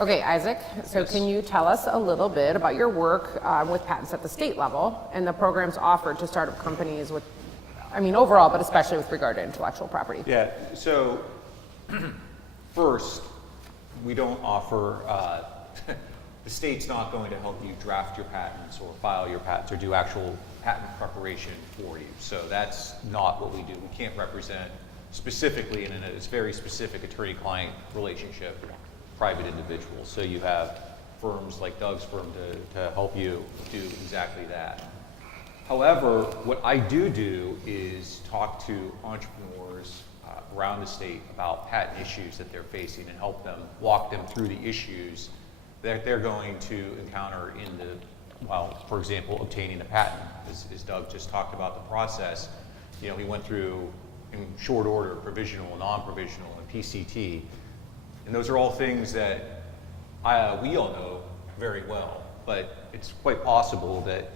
Okay, Isaac, so Yes. can you tell us a little bit about your work with patents at the state level and the programs offered to startup companies with, I mean, overall, but especially with regard to intellectual property? Yeah, so first, we don't offer, the state's not going to help you draft your patents or file your patents or do actual patent preparation for you. So that's not what we do. We can't represent specifically in a very specific attorney-client relationship, private individuals. So you have firms like Doug's firm to help you do exactly that. However, what I do is talk to entrepreneurs around the state about patent issues that they're facing and help them walk them through the issues that they're going to encounter in the, well, for example, obtaining a patent. As Doug just talked about the process, you know, he went through in short order provisional, non-provisional, and PCT. And those are all things that we all know very well, but it's quite possible that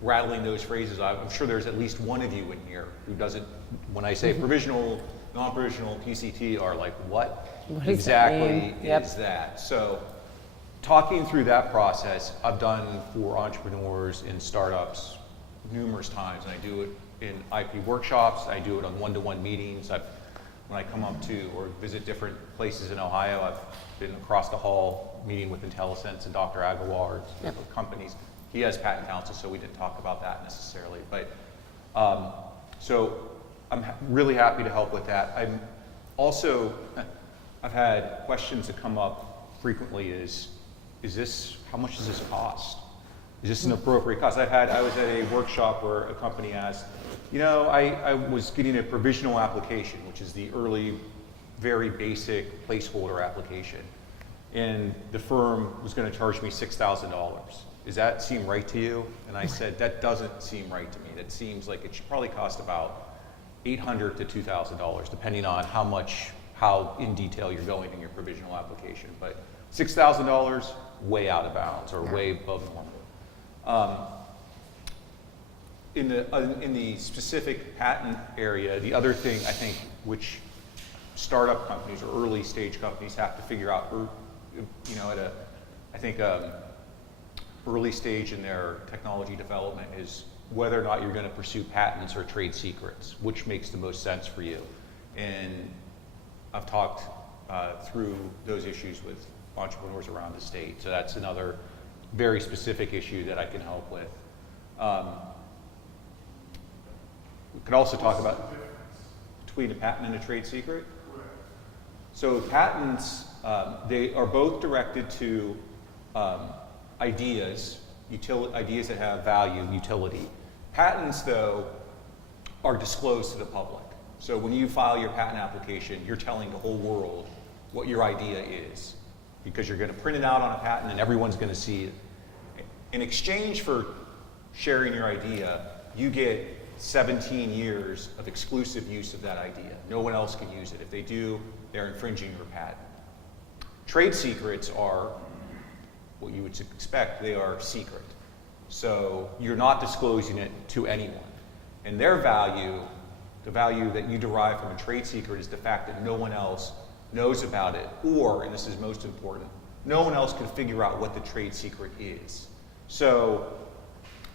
rattling those phrases, I'm sure there's at least one of you in here who doesn't, when I say provisional, non-provisional, PCT, are like, what exactly is that? So talking through that process, I've done for entrepreneurs in startups numerous times, and I do it in IP workshops, I do it on one-to-one meetings. When I come up to or visit different places in Ohio, I've been across the hall meeting with IntelliSense and Dr. Agarwal, companies. He has patent counsel, so we didn't talk about that necessarily. But so I'm really happy to help with that. I'm also, I've had questions that come up frequently is this, how much does this cost? Is this an appropriate cost? I was at a workshop where a company asked, you know, I was getting a provisional application, which is the early, very basic placeholder application. And the firm was going to charge me $6,000. Does that seem right to you? And I said, that doesn't seem right to me. That seems like it should probably cost about $800 to $2,000, depending on how in detail you're going in your provisional application. But $6,000, way out of bounds or way above normal. In the specific patent area, the other thing I think which startup companies or early stage companies have to figure out, you know, early stage in their technology development is whether or not you're going to pursue patents or trade secrets, which makes the most sense for you. And I've talked through those issues with entrepreneurs around the state. So that's another very specific issue that I can help with. We could also talk about between a patent and a trade secret. So patents, they are both directed to ideas that have value, utility. Patents, though, are disclosed to the public. So when you file your patent application, you're telling the whole world what your idea is, because you're going to print it out on a patent and everyone's going to see it. In exchange for sharing your idea, you get 17 years of exclusive use of that idea. No one else can use it. If they do, they're infringing your patent. Trade secrets are what you would expect. They are secret. So you're not disclosing it to anyone. And their value, the value that you derive from a trade secret, is the fact that no one else knows about it, or, and this is most important, no one else can figure out what the trade secret is. So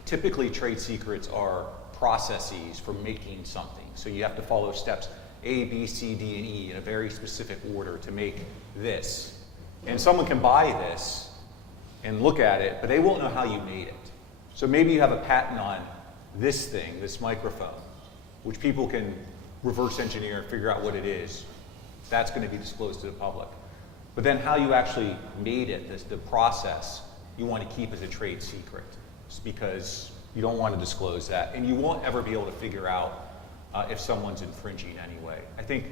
typically trade secrets are processes for making something. So you have to follow steps A, B, C, D, and E in a very specific order to make this. And someone can buy this and look at it, but they won't know how you made it. So maybe you have a patent on this thing, this microphone, which people can reverse engineer and figure out what it is. That's going to be disclosed to the public. But then how you actually made it, the process, you want to keep as a trade secret. It's because you don't want to disclose that, and you won't ever be able to figure out if someone's infringing anyway. I think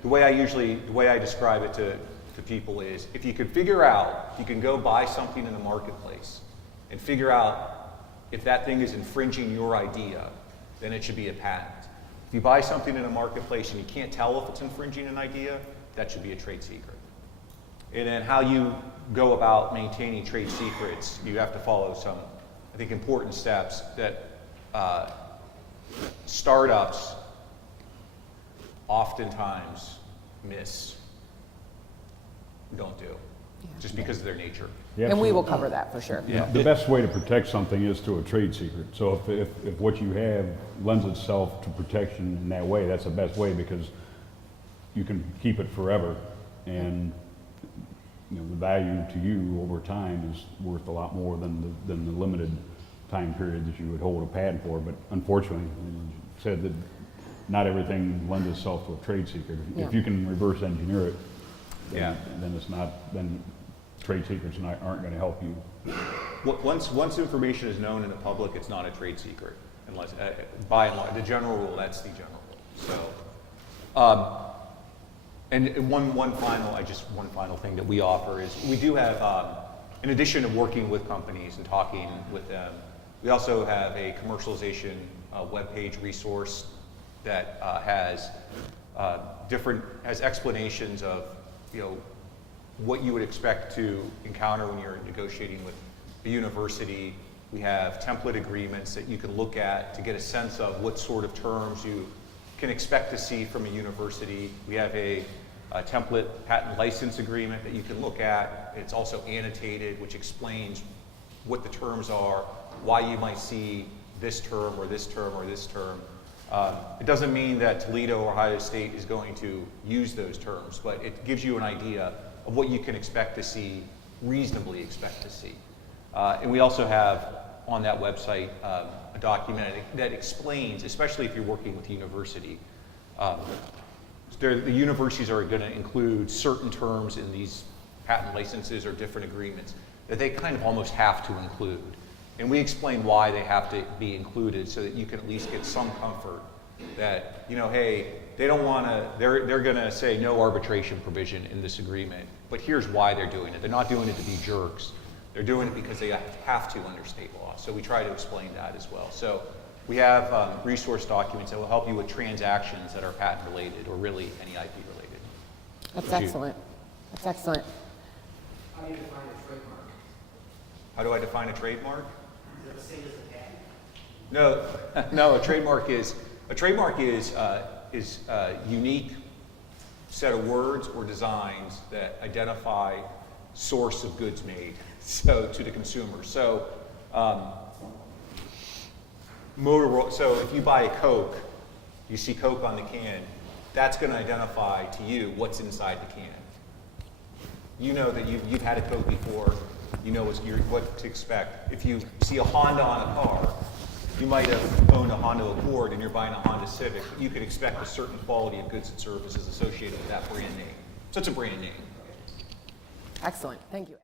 the way I describe it to people is, if you can figure out, if you can go buy something in the marketplace and figure out if that thing is infringing your idea, then it should be a patent. If you buy something in a marketplace and you can't tell if it's infringing an idea, that should be a trade secret. And then how you go about maintaining trade secrets, you have to follow some, I think, important steps that startups oftentimes don't do. just because of their nature. Yeah, And we will absolutely. cover that for sure. Yeah. The best way to protect something is through a trade secret. So if what you have lends itself to protection in that way, that's the best way, because you can keep it forever, and the value to you over time is worth a lot more than the limited time period that you would hold a patent for. But unfortunately, you said that not everything lends itself to a trade secret. Yeah. If you can reverse engineer it, Yeah. then it's not, then trade secrets aren't going to help you. Once information is known in the public, it's not a trade secret, unless, by and large, the general rule, that's the general rule. So, and one final thing that we offer is we do have, in addition to working with companies and talking with them, we also have a commercialization webpage resource that has explanations of what you would expect to encounter when you're negotiating with a university. We have template agreements that you can look at to get a sense of what sort of terms you can expect to see from a university. We have a template patent license agreement that you can look at. It's also annotated, which explains what the terms are, why you might see this term or this term or this term. It doesn't mean that Toledo or Ohio State is going to use those terms, but it gives you an idea of what you can expect to see, reasonably expect to see. And we also have on that website a document that explains, especially if you're working with a university, the universities are going to include certain terms in these patent licenses or different agreements that they kind of almost have to include. And we explain why they have to be included so that you can at least get some comfort that, hey, they don't want to, they're going to say no arbitration provision in this agreement, but here's why they're doing it. They're not doing it to be jerks. They're doing it because they have to under state law. So we try to explain that as well. So we have resource documents that will help you with transactions that are patent related or really any IP related. That's excellent. That's excellent. How do you define a trademark? How do I define a trademark? Is it the same as a patent? No, a trademark is a unique set of words or designs that identify source of goods made, so to the consumer. So, so if you buy a Coke, you see Coke on the can, that's going to identify to you what's inside the can. You know that you've had a Coke before. You know what to expect. If you see a Honda on a car, you might have owned a Honda Accord and you're buying a Honda Civic. You could expect a certain quality of goods and services associated with that brand name. So it's a brand name. Excellent. Thank you.